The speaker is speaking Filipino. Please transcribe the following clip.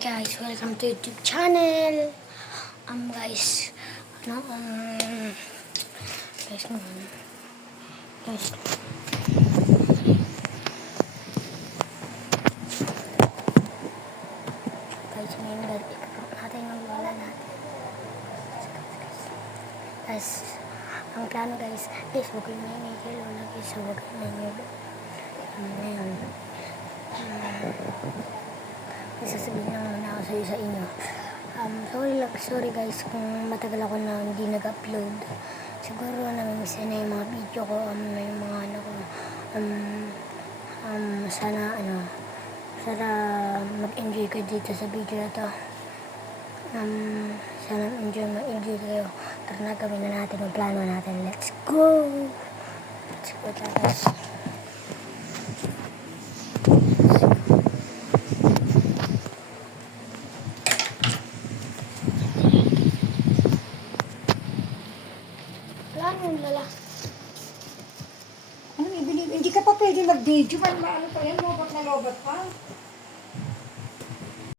Guys, welcome to YouTube channel. Guys, ano, guys, guys, guys, ngayon, guys, ikaprop natin yung lola natin. Guys, ang plano, guys, huwag kayo maingay kay lola, guys, huwag kayo maingay. Ngayon, sasabihin lang muna ako sa inyo. Sorry guys kung matagal ako na hindi nag-upload. Siguro namimiss na yung mga video ko, yung mga ano ko. Sana mag-enjoy kayo dito sa video na to. Sana mag-enjoy kayo. Tara na, gawin na natin yung plano natin. Let's go! Let's go, guys. Lala. Ano ibig? Hindi ka pa pwede mag-video. Ano pa yan? Lobat na lobat pa.